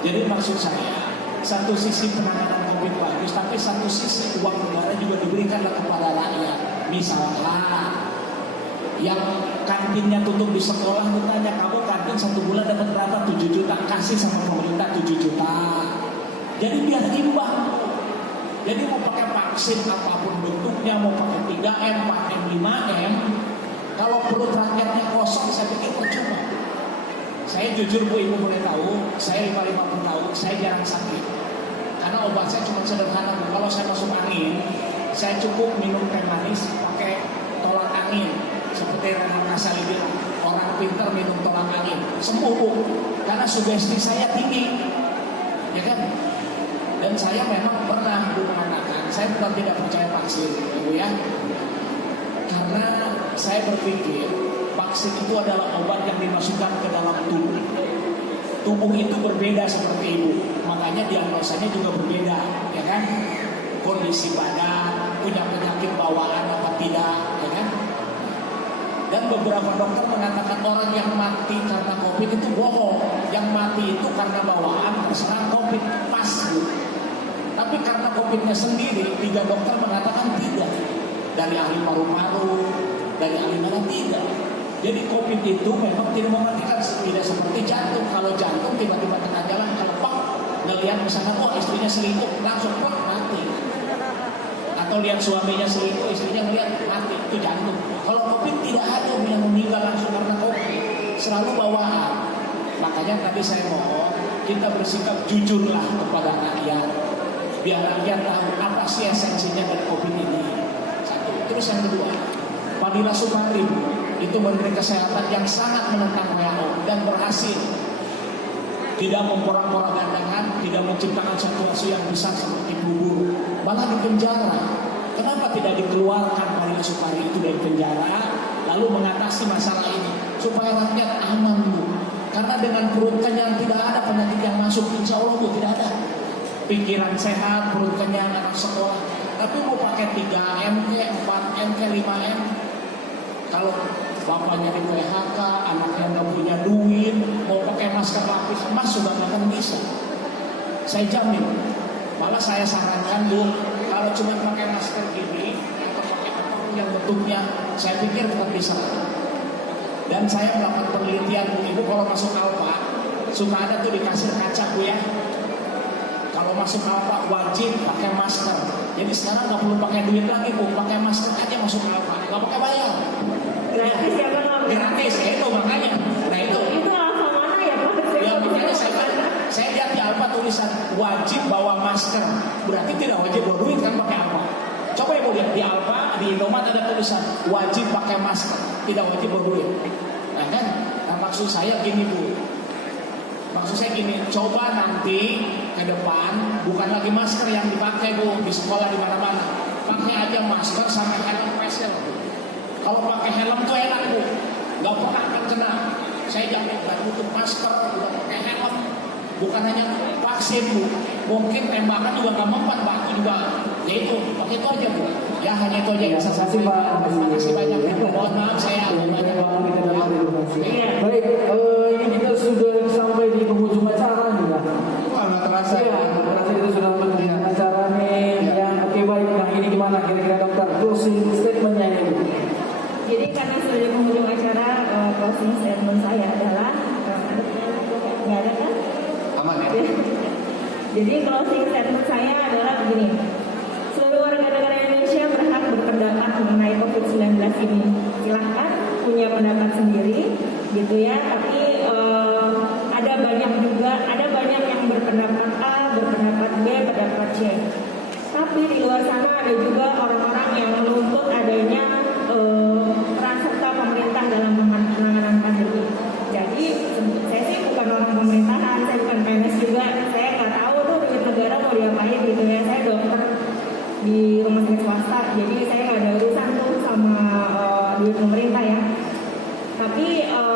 Jadi maksud saya, satu sisi penanganan COVID bagus, tapi satu sisi uang negara juga diberikanlah kepada rakyat. Misalnya, yang kantinnya tutup di sekolah, ditanya kamu kantin 1 bulan dapat berapa? 7 juta, kasih sama pemerintah 7 juta. Jadi biar imbang. Jadi mau pakai vaksin apapun bentuknya, mau pakai 3M, 4M, 5M, kalau perut rakyatnya kosong, saya pikir percuma. Saya jujur Bu, Ibu boleh tahu, saya 55 tahun, saya jarang sakit. Karena obat saya cuma sederhana Bu. Kalau saya masuk angin, saya cukup minum teh manis pakai tolak angin. Seperti Renal Kasali bilang, orang pintar minum tolak angin, sembuh Bu. Karena sugesti saya tinggi, ya kan? Dan saya memang pernah Bu mengatakan, saya bukan tidak percaya vaksin, ya Bu ya. Karena saya berpikir vaksin itu adalah obat yang dimasukkan ke dalam tubuh. Tubuh itu berbeda seperti Ibu, makanya diagnosanya juga berbeda, ya kan? Kondisi badan, punya penyakit bawaan apa tidak, ya kan? Dan beberapa dokter mengatakan orang yang mati karena COVID itu bohong. Yang mati itu karena bawaan terserang COVID, pas Bu. Tapi karena COVID-nya sendiri, 3 dokter mengatakan tidak. Dari ahli paru-paru, dari ahli mana tidak. Jadi COVID itu memang tidak mematikan, tidak seperti jantung. Kalau jantung tiba-tiba tengah jalan kelepek, ngelihat misalnya, oh istrinya selingkuh, langsung mati. Atau lihat suaminya selingkuh, istrinya ngelihat mati, itu jantung. Kalau COVID tidak ada yang meninggal langsung karena COVID, selalu bawaan. Makanya tadi saya mohon kita bersikap jujurlah kepada rakyat, biar rakyat tahu apa sih esensinya dari COVID ini. Satu. Terus yang kedua, Fadila Supari itu Menteri Kesehatan yang sangat menentang WHO dan berhasil tidak memporak-porandakan, tidak menciptakan situasi yang besar seperti bubur, malah di penjara. Kenapa tidak dikeluarkan Fadila Supari itu dari penjara, lalu mengatasi masalah ini supaya rakyat aman Bu? Karena dengan perut kenyang tidak ada penyakit yang masuk, insya Allah Bu, tidak ada. Pikiran sehat, perut kenyang, anak sekolah. Tapi mau pakai 3M, 4M, 5M, kalau bapaknya di PHK, anaknya nggak punya duit, mau pakai masker lapis emas sudah nggak akan bisa. Saya jamin. Malah saya sarankan Bu, kalau cuma pakai masker gini atau pakai apapun yang bentuknya, saya pikir tetap bisa. Dan saya melakukan penelitian Bu, Ibu kalau masuk Alfa suka ada tuh dikasih kaca Bu ya. Kalau masuk Alfa wajib pakai masker. Jadi sekarang nggak perlu pakai duit lagi Bu, pakai masker aja masuk Alfa, nggak pakai bayar. Gratis ya Pak? Gratis, ya itu makanya. Nah itu. Itu Alfa mana ya Pak? Ya makanya saya lihat di Alfa tulisan wajib bawa masker. Berarti tidak wajib bawa duit kan pakai Alfa. Coba Ibu lihat di Alfa, di Indomaret ada tulisan wajib pakai masker, tidak wajib bawa duit. Nah kan, nah, maksud saya gini Bu. Maksud saya gini, coba nanti ke depan bukan lagi masker yang dipakai Bu di sekolah di mana-mana. Pakai aja masker sama helm facial. Kalau pakai helm tuh enak Bu, nggak pernah akan kena. Saya jamin nggak tutup masker, udah pakai helm. Bukan hanya vaksin Bu, mungkin tembakan juga nggak mempan Pak, juga. Ya itu, pakai itu aja Bu. Ya hanya itu aja yang saya sampaikan. Terima kasih banyak. Mohon maaf saya banyak Baik, ini kita sudah sampai di penghujung acara nih Kak. Wah, nggak terasa Iya, terasa kita sudah mendengar acara nih. Yang oke baik, nah ini gimana kira-kira dokter closing statementnya ini? Jadi karena sudah di penghujung acara, closing statement saya adalah nggak ada kan? Aman ya? Jadi closing statement saya adalah begini. Seluruh warga negara Indonesia berhak berpendapat mengenai COVID-19 ini. Silahkan punya pendapat sendiri, gitu ya. Tapi ada banyak yang berpendapat A, berpendapat B, pendapat C. Tapi di luar sana ada juga orang-orang yang menuntut adanya peran serta pemerintah dalam penanganan pandemi. Jadi saya sih bukan orang pemerintahan, saya bukan PNS juga, saya nggak tahu tuh duit negara mau diapain gitu ya. Saya dokter di rumah sakit swasta, jadi saya nggak ada urusan tuh sama duit pemerintah ya. Tapi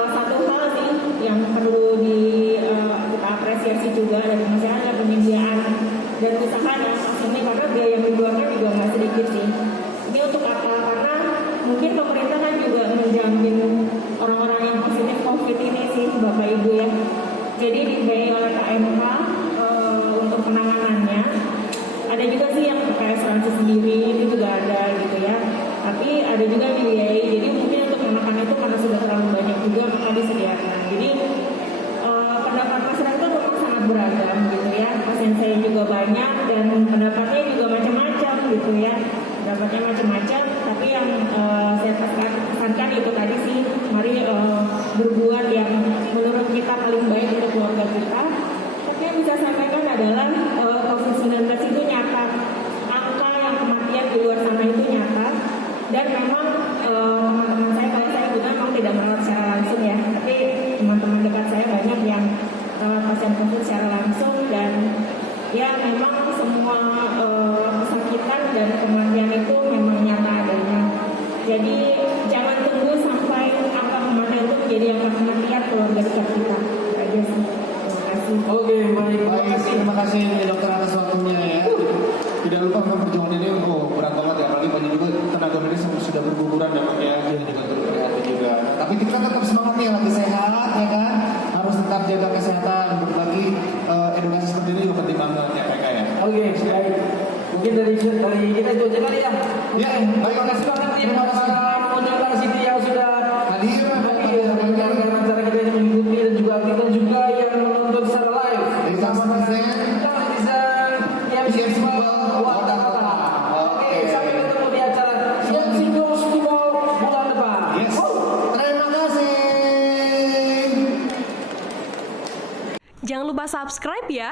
satu hal sih yang perlu kita apresiasi juga dari masyarakat, penyediaan dan usaha yang ini karena biaya yang dikeluarkan juga nggak sedikit sih. Ini untuk apa? Karena mungkin pemerintah kan juga menjamin orang-orang yang positif COVID ini sih Bapak Ibu ya. Jadi dibiayai oleh KMK untuk penanganannya. Ada juga sih yang pakai asuransi sendiri, itu juga ada gitu ya. Tapi ada juga yang dibiayai. Jadi mungkin untuk menekan itu karena sudah terlalu banyak juga maka disediakan. Jadi pendapat masyarakat memang sangat beragam gitu ya. Pasien saya juga banyak dan pendapatnya juga macam-macam gitu ya. Pendapatnya macam-macam. Tapi yang saya pesankan itu tadi sih, mari berbuat yang menurut kita paling baik untuk keluarga kita. Tapi yang bisa saya sampaikan adalah COVID-19 itu nyata, angka yang kematian di luar sana itu nyata, dan memang teman-teman saya, kalau saya juga memang tidak merawat secara langsung ya, tapi teman-teman dekat saya banyak yang pasien COVID secara langsung, dan ya memang semua kesakitan dan kematian itu memang nyata adanya. Jadi jangan tunggu sampai angka kematian itu menjadi angka kematian keluarga dekat kita. Aja sih. Oke, baik. Terima kasih dokter atas waktunya ya. Tidak lupa memang perjuangan ini berat banget ya, apalagi banyak juga tenaga medis yang sudah berguguran dan ya kita juga berhati juga. Tapi kita tetap semangat nih, lagi sehat ya kan, harus tetap jaga kesehatan, berbagi edukasi seperti ini juga penting banget ya PK ya. Oke, baik. Mungkin dari kita itu aja kali ya. Ya, baik. Terima kasih banget nih para pengunjung City yang sudah Hadir mendengarkan acara kita ini, mengikuti dan juga kita juga yang menonton secara live. Sama netizen yang semua warga kota. Oke, sampai ketemu di acara yang single Festival bulan depan. Yes. Terima kasih. Jangan lupa subscribe ya.